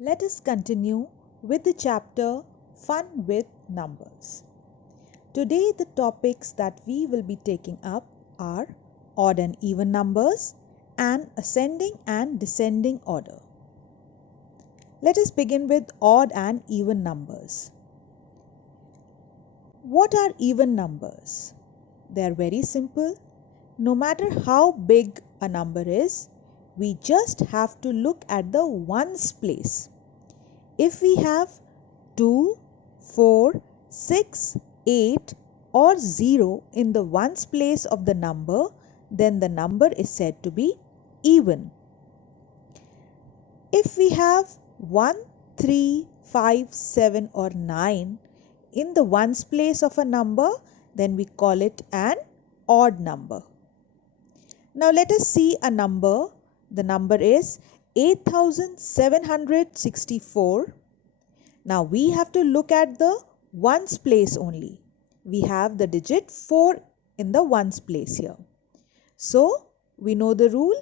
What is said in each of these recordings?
Let us continue with the chapter Fun with Numbers. Today the topics that we will be taking up are odd and even numbers and ascending and descending order. Let us begin with odd and even numbers. What are even numbers? They are very simple. No matter how big a number is, we just have to look at the ones place. If we have 2, 4, 6, 8 or 0 in the ones place of the number, then the number is said to be even. If we have 1, 3, 5, 7 or 9 in the ones place of a number, then we call it an odd number. Now let us see a number. The number is 8764. Now we have to look at the ones place only. We have the digit 4 in the ones place here. So we know the rule.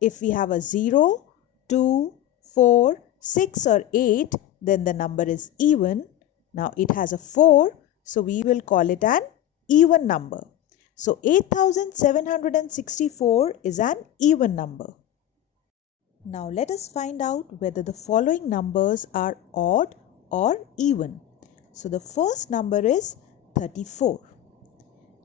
If we have a 0, 2, 4, 6 or 8, then the number is even. Now it has a 4, so we will call it an even number. So 8764 is an even number. Now let us find out whether the following numbers are odd or even. So the first number is 34.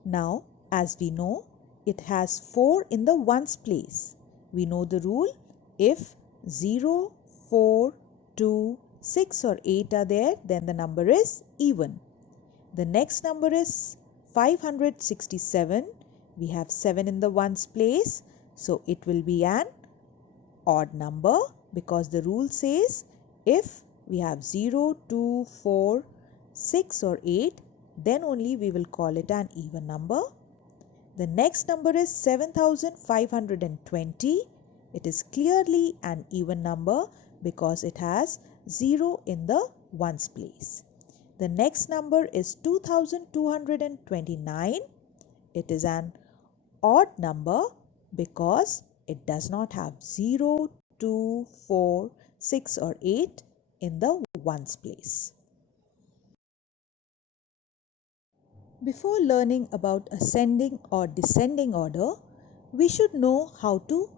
Now as we know, it has 4 in the ones place. We know the rule. If 0, 4, 2, 6 or 8 are there, then the number is even. The next number is 567. We have 7 in the ones place, so it will be an odd number because the rule says if we have 0, 2, 4, 6 or 8, then only we will call it an even number. The next number is 7520. It is clearly an even number because it has 0 in the ones place. The next number is 2229. It is an odd number because it does not have 0, 2, 4, 6 or 8 in the ones place. Before learning about ascending or descending order, we should know how to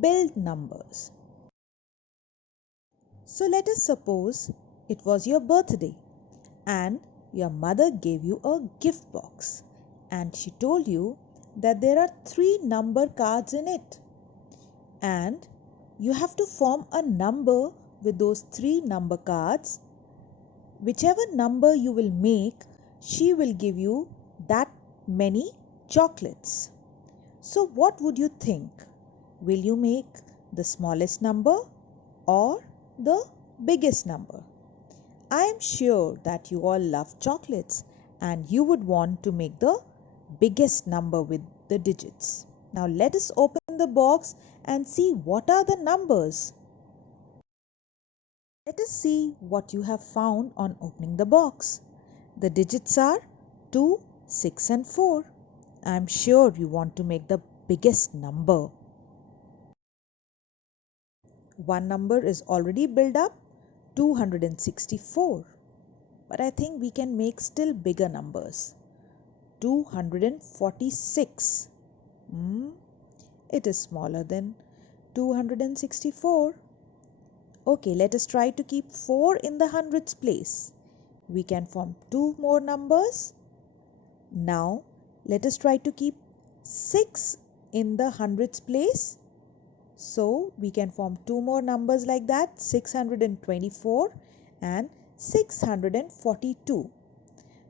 build numbers. So let us suppose it was your birthday and your mother gave you a gift box and she told you that there are 3 number cards in it and you have to form a number with those 3 number cards. Whichever number you will make, she will give you that many chocolates. So what would you think? Will you make the smallest number or the biggest number? I am sure that you all love chocolates and you would want to make the biggest number with the digits. Now let us open the box and see what are the numbers. Let us see what you have found on opening the box. The digits are 2, 6 and 4. I am sure you want to make the biggest number. One number is already built up, 264. But I think we can make still bigger numbers. 246. It is smaller than 264. Okay, let us try to keep 4 in the hundreds place. We can form 2 more numbers. Now, let us try to keep 6 in the hundreds place. So, we can form 2 more numbers like that, 624 and 642.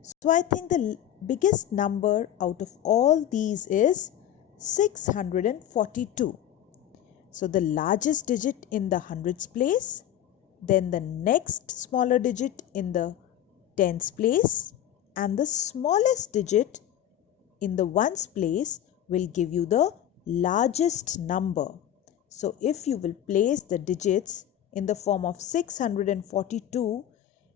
So, I think the biggest number out of all these is 642. So the largest digit in the hundreds place, then the next smaller digit in the tens place, and the smallest digit in the ones place will give you the largest number. So if you will place the digits in the form of 642,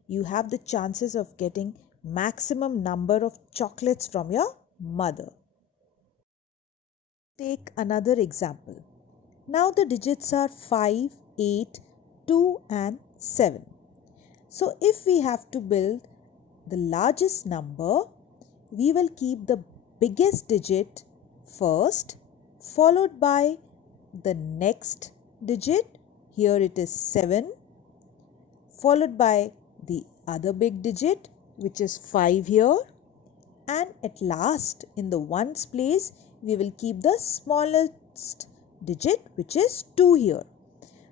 you have the chances of getting maximum number of chocolates from your mother. Take another example. Now the digits are 5, 8, 2 and 7. So if we have to build the largest number, we will keep the biggest digit first, followed by the next digit. Here it is 7, followed by the other big digit, which is 5 here, and at last in the ones place we will keep the smallest digit, which is 2 here.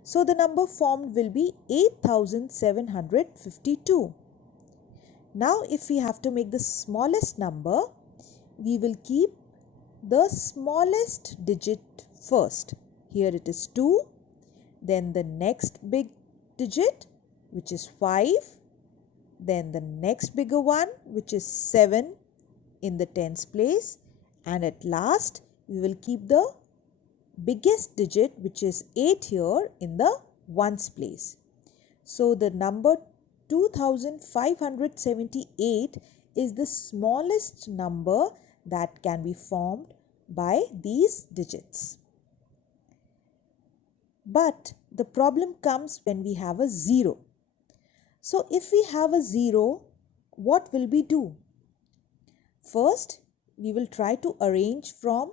So the number formed will be 8752. Now if we have to make the smallest number, we will keep the smallest digit first. Here it is 2, then the next big digit, which is 5, then the next bigger one, which is 7 in the tens place, and at last we will keep the biggest digit, which is 8 here in the ones place. So the number 2578 is the smallest number that can be formed by these digits. But the problem comes when we have a 0. So if we have a 0, what will we do? First, we will try to arrange from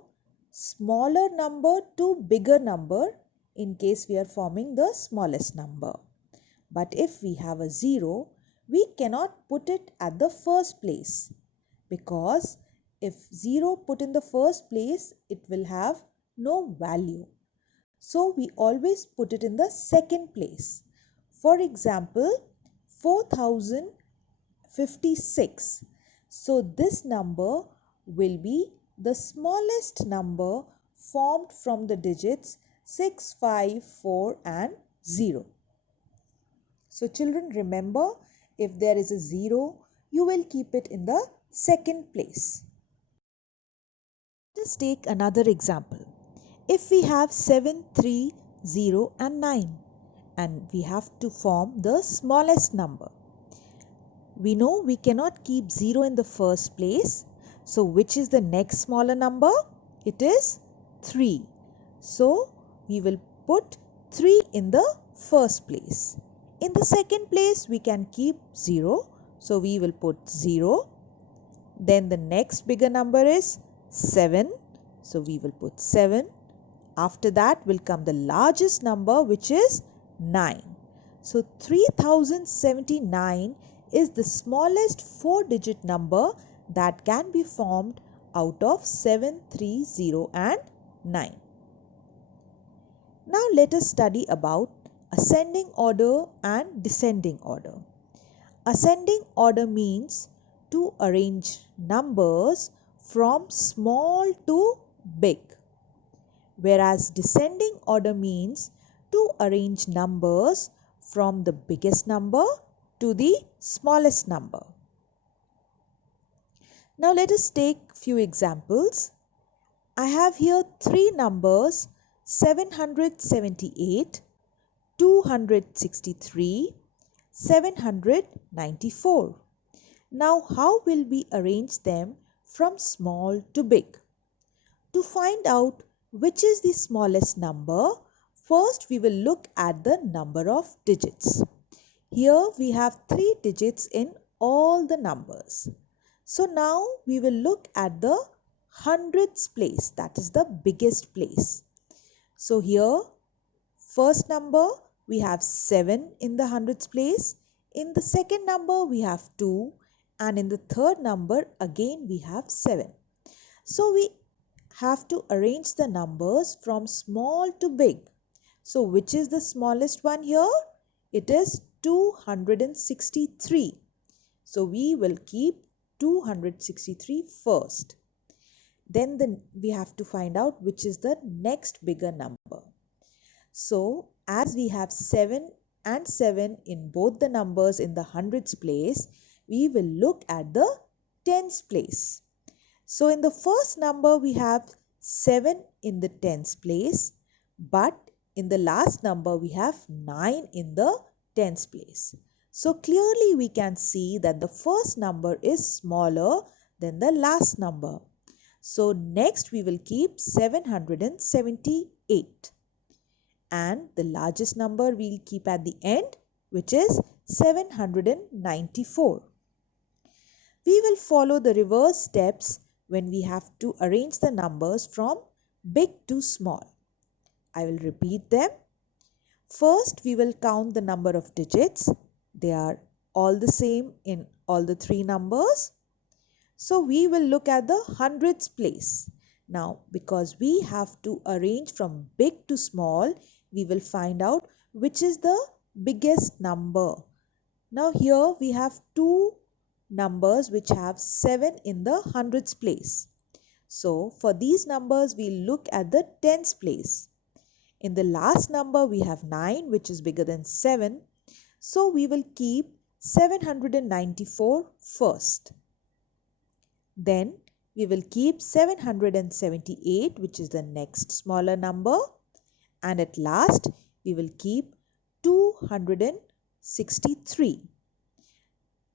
smaller number to bigger number in case we are forming the smallest number. But if we have a 0, we cannot put it at the first place, because if 0 put in the first place, it will have no value. So we always put it in the second place. For example, 4056. So this number will be the smallest number formed from the digits 6, 5, 4 and 0. So children, remember, if there is a 0, you will keep it in the second place. Let us take another example. If we have 7, 3, 0 and 9, and we have to form the smallest number. We know we cannot keep 0 in the first place. So which is the next smaller number? It is 3. So we will put 3 in the first place. In the second place we can keep 0. So we will put 0. Then the next bigger number is 7. So we will put 7. After that will come the largest number, which is 9. So 3079 is the smallest 4-digit number that can be formed out of 7, 3, 0 and 9. Now let us study about ascending order and descending order. Ascending order means to arrange numbers from small to big, whereas descending order means to arrange numbers from the biggest number to the smallest number. Now let us take few examples. I have here three numbers: 778, 263, 794. Now how will we arrange them from small to big? To find out which is the smallest number, first we will look at the number of digits. Here we have 3 digits in all the numbers. So now we will look at the hundreds place, that is the biggest place. So here first number we have 7 in the hundreds place, in the second number we have 2, and in the third number again we have 7. So we have to arrange the numbers from small to big. So which is the smallest one here? It is 263. So we will keep 263 first. Then we have to find out which is the next bigger number. So as we have 7 and 7 in both the numbers in the hundreds place, we will look at the tens place. So in the first number we have 7 in the tens place, but in the last number we have 9 in the tens place. So clearly we can see that the first number is smaller than the last number. So next we will keep 778, and the largest number we will keep at the end, which is 794. We will follow the reverse steps when we have to arrange the numbers from big to small. I will repeat them. First, we will count the number of digits. They are all the same in all the three numbers. So we will look at the hundreds place. Now, because we have to arrange from big to small, we will find out which is the biggest number. Now here we have two numbers which have 7 in the hundreds place. So for these numbers, we look at the tens place. In the last number, we have 9, which is bigger than 7. So we will keep 794 first. Then we will keep 778, which is the next smaller number. And at last, we will keep 263.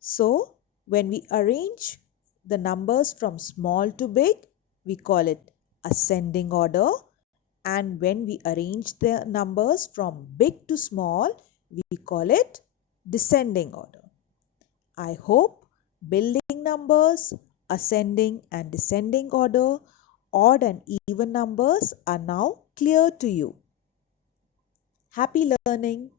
So when we arrange the numbers from small to big, we call it ascending order. And when we arrange the numbers from big to small, we call it descending order. I hope building numbers, ascending and descending order, odd and even numbers are now clear to you. Happy learning!